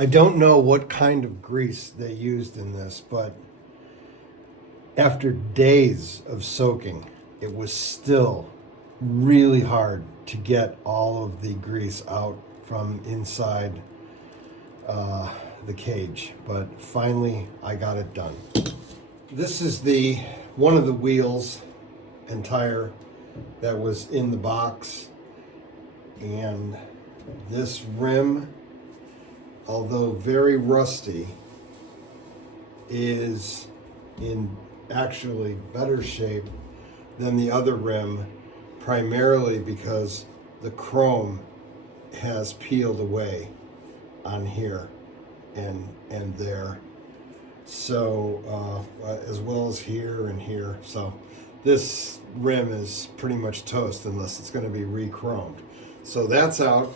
I don't know what kind of grease they used in this, but after days of soaking, it was still really hard to get all of the grease out from inside the cage. But finally, I got it done. This is one of the wheels and tire that was in the box, and this rim, although very rusty, is in actually better shape than the other rim, primarily because the chrome has peeled away on here and there. So as well as here and here. So this rim is pretty much toast unless it's going to be re-chromed. So that's out.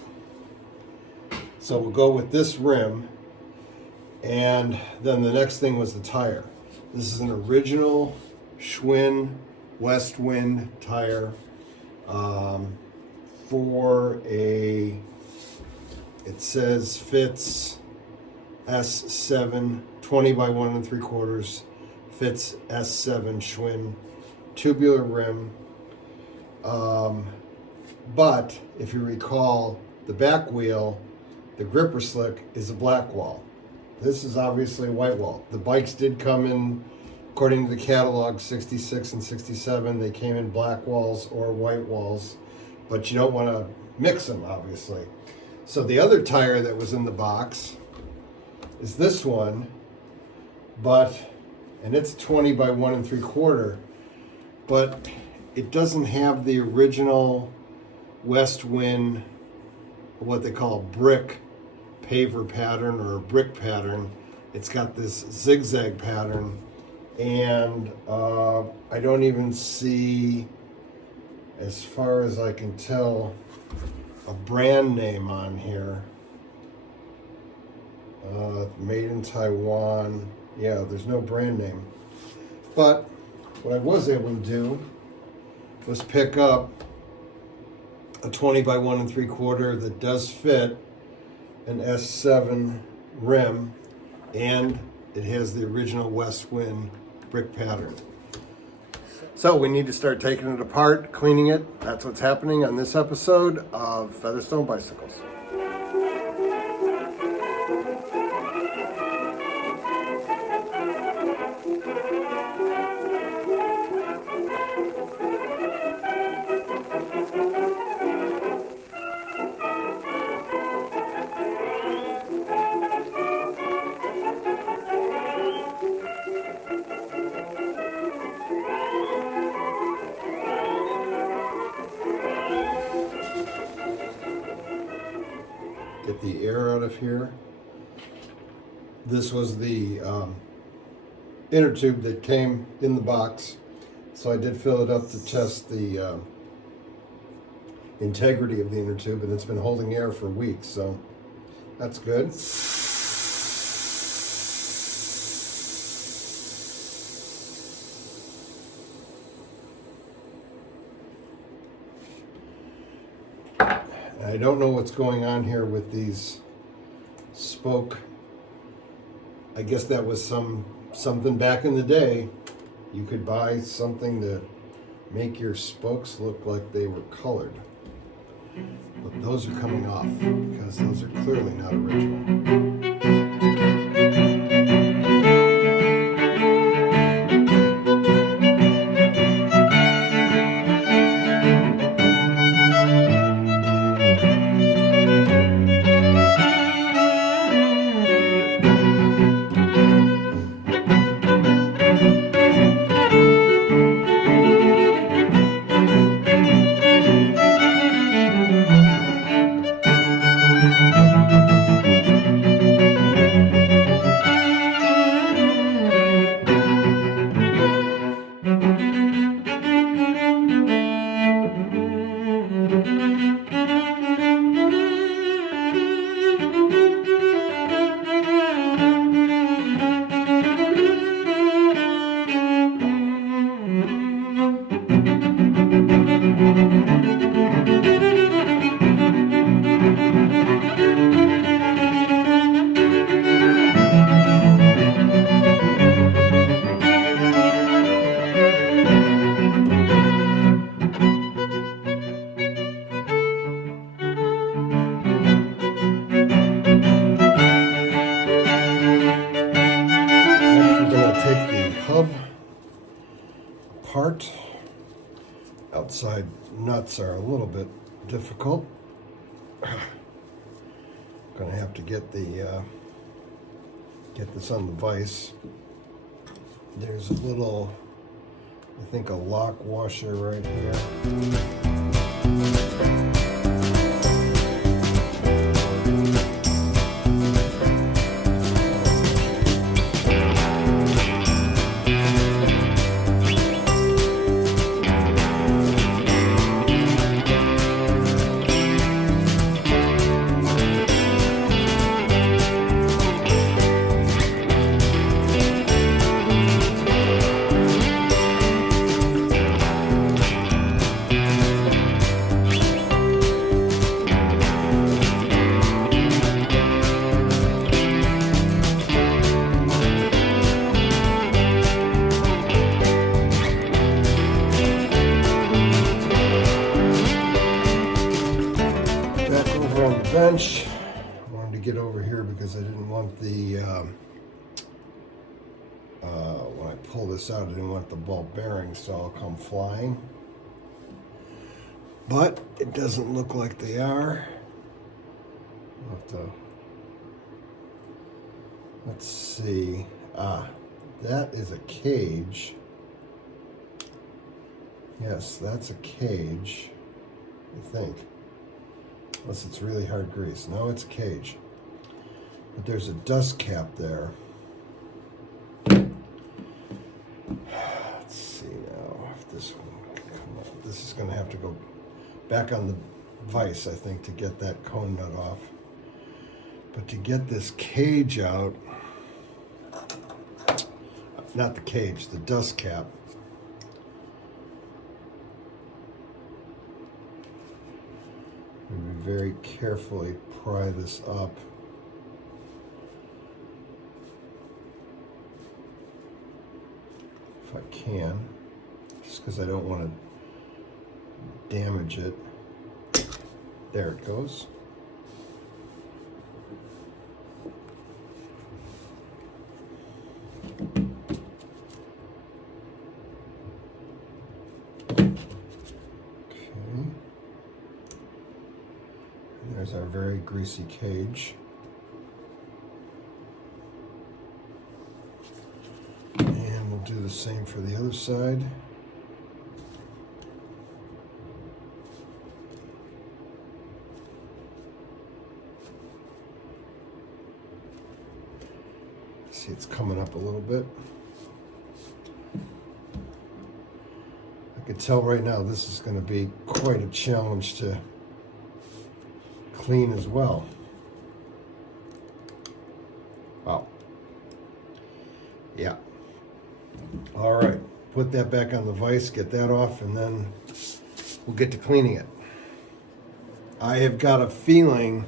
So we'll go with this rim. And then the next thing was the tire. This is an original Schwinn West Wind tire for it says fits S7, 20 by 1 3/4, fits S7 Schwinn tubular rim. But if you recall, the back wheel, the gripper slick, is a black wall. This is obviously a white wall. The bikes did come in, according to the catalog, 66 and 67. They came in black walls or white walls, but you don't want to mix them, obviously. So the other tire that was in the box is this one, and it's 20 by 1 3/4, but it doesn't have the original West Wind, what they call brick paver pattern or brick pattern. It's got this zigzag pattern, and I don't even see, as far as I can tell, a brand name on here. Made in Taiwan. Yeah, there's no brand name. But what I was able to do was pick up a 20 by 1 3/4 that does fit an S7 rim, and it has the original West Wind brick pattern. So we need to start taking it apart, cleaning it. That's what's happening on this episode of Featherstone Bicycles. Get the air out of here. This was the inner tube that came in the box, so I did fill it up to test the integrity of the inner tube, and it's been holding air for weeks, so that's good. I don't know what's going on here with these spoke. I guess that was something back in the day. You could buy something to make your spokes look like they were colored. But those are coming off because those are clearly not original. outside nuts are a little bit difficult. Gonna have to get the get this on the vise. There's a little, I think, a lock washer right here. Bench. I wanted to get over here because I didn't want the when I pull this out, I didn't want the ball bearings to all come flying, but it doesn't look like they are. I'll have to, let's see. That is a cage. Yes, that's a cage, I think. Unless it's really hard grease. No, it's a cage. But there's a dust cap there. Let's see now if this one can come off. This is going to have to go back on the vise, I think, to get that cone nut off. But to get this cage out, not the cage, the dust cap, very carefully pry this up. If I can, just because I don't want to damage it. There it goes. There's our very greasy cage. And we'll do the same for the other side. See, it's coming up a little bit. I can tell right now this is going to be quite a challenge to clean as well. Wow. Yeah. All right. Put that back on the vise, get that off, and then we'll get to cleaning it. I have got a feeling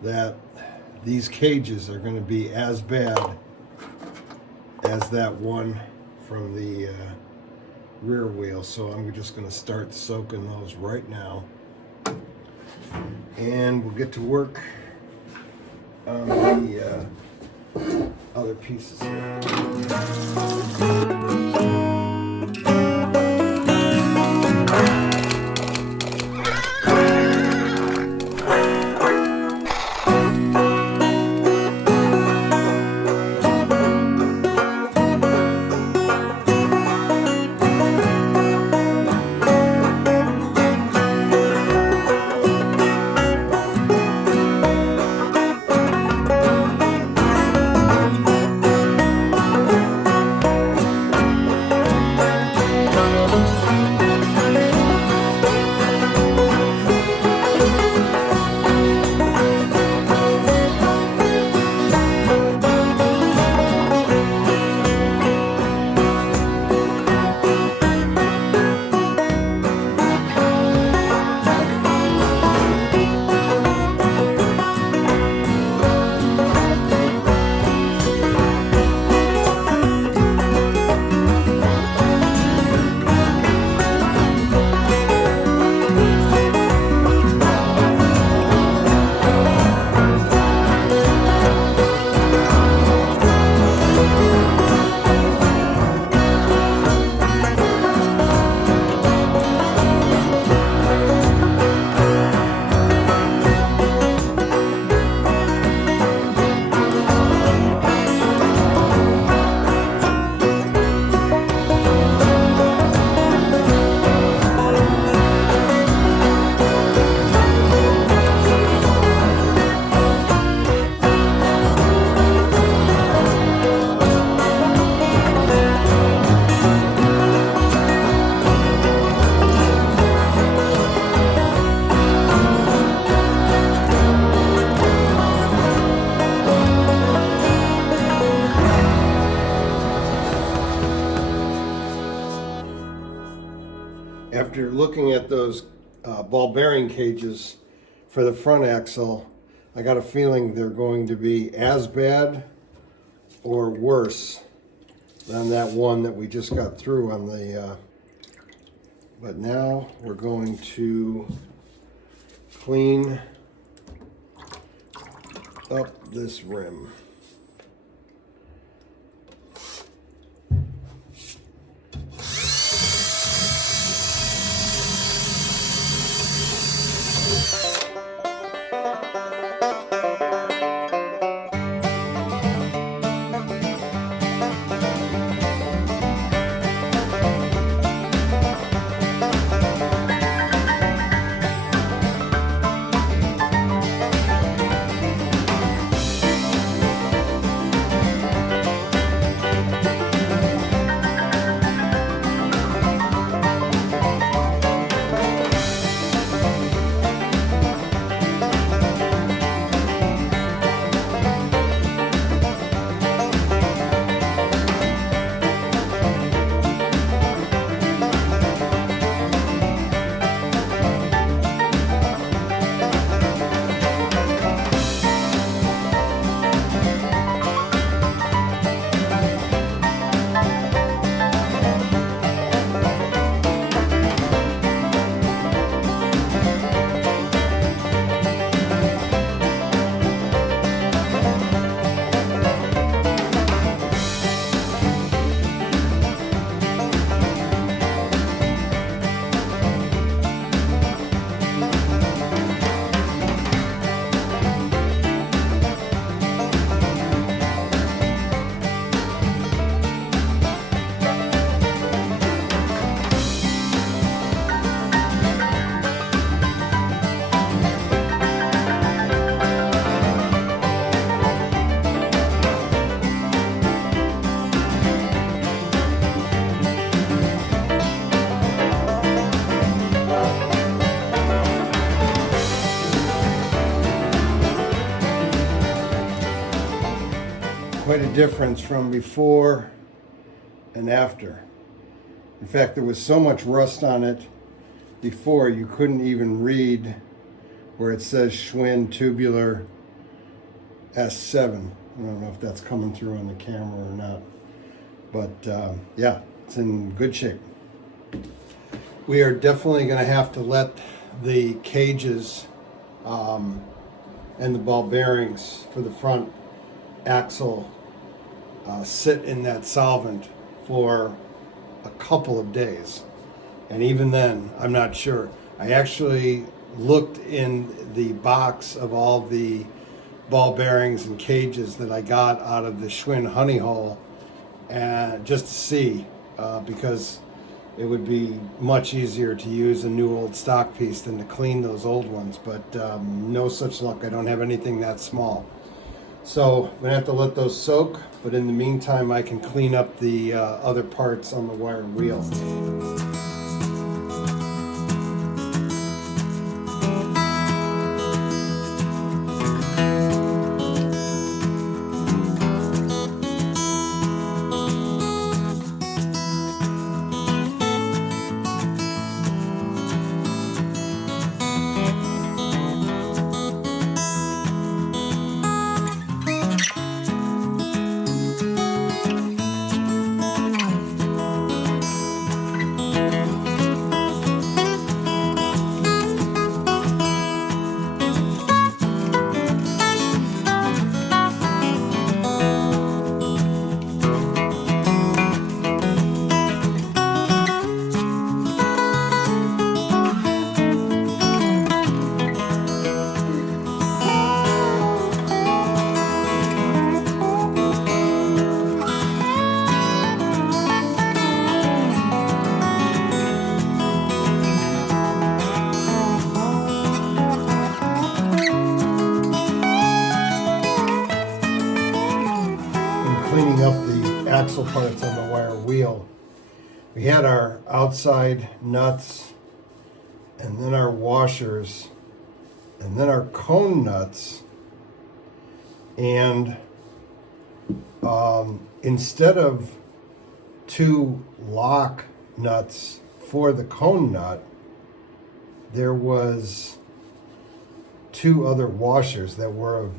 that these cages are going to be as bad as that one from the rear wheel, so I'm just going to start soaking those right now. And we'll get to work on the other pieces here. After looking at those ball bearing cages for the front axle, I got a feeling they're going to be as bad or worse than that one that we just got through on the but now we're going to clean up this rim. Quite a difference from before and after. In fact, there was so much rust on it before you couldn't even read where it says Schwinn tubular S7. I don't know if that's coming through on the camera or not, but yeah, it's in good shape. We are definitely going to have to let the cages and the ball bearings for the front axle sit in that solvent for a couple of days, and even then I'm not sure. I actually looked in the box of all the ball bearings and cages that I got out of the Schwinn honey hole, and just to see because it would be much easier to use a new old stock piece than to clean those old ones, but no such luck. I don't have anything that small. So I'm going to have to let those soak, but in the meantime I can clean up the other parts on the wire wheel. Cleaning up the axle parts on the wire wheel. We had our outside nuts, and then our washers, and then our cone nuts, and instead of two lock nuts for the cone nut, there was 2 other washers that were of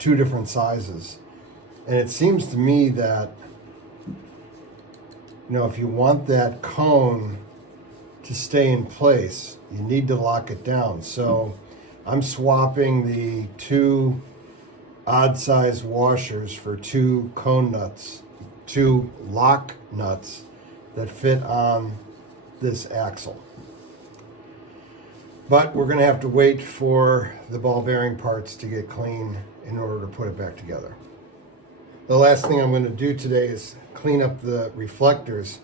2 different sizes. And it seems to me that, if you want that cone to stay in place, you need to lock it down. So I'm swapping the 2 odd size washers for 2 cone nuts, 2 lock nuts that fit on this axle. But we're going to have to wait for the ball bearing parts to get clean in order to put it back together. The last thing I'm going to do today is clean up the reflectors,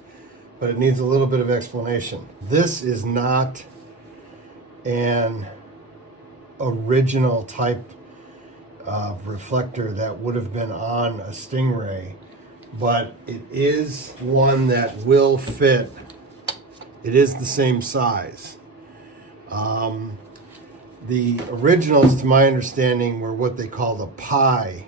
but it needs a little bit of explanation. This is not an original type of reflector that would have been on a Stingray, but it is one that will fit. It is the same size. The originals, to my understanding, were what they called a pie,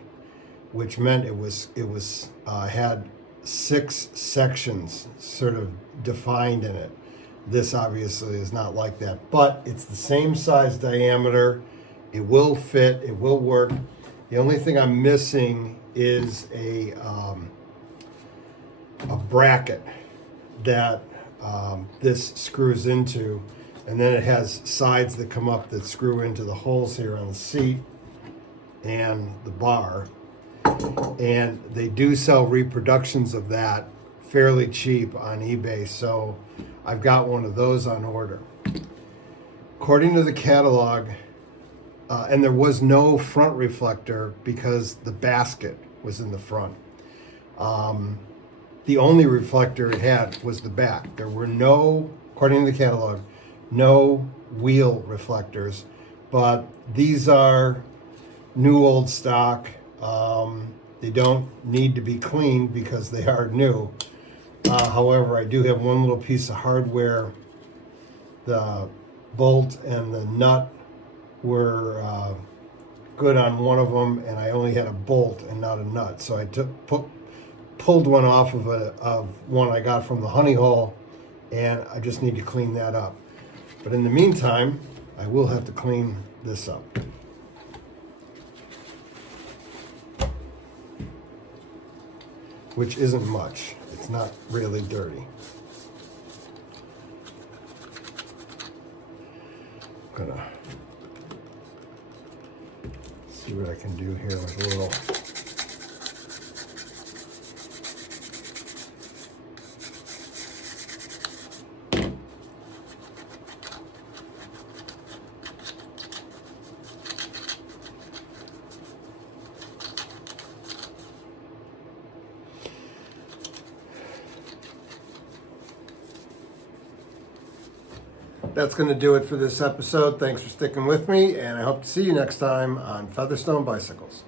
which meant it was had 6 sections sort of defined in it. This obviously is not like that, but it's the same size diameter. It will fit. It will work. The only thing I'm missing is a bracket that this screws into, and then it has sides that come up that screw into the holes here on the seat and the bar. And they do sell reproductions of that fairly cheap on eBay, so I've got one of those on order. According to the catalog, and there was no front reflector because the basket was in the front. The only reflector it had was the back. There were no, according to the catalog, no wheel reflectors, but these are new old stock. They don't need to be cleaned because they are new. However, I do have one little piece of hardware. The bolt and the nut were good on one of them, and I only had a bolt and not a nut. So I pulled one off of one I got from the honey hole, and I just need to clean that up. But in the meantime, I will have to clean this up. Which isn't much. It's not really dirty. I'm gonna see what I can do here with a little. That's going to do it for this episode. Thanks for sticking with me, and I hope to see you next time on Featherstone Bicycles.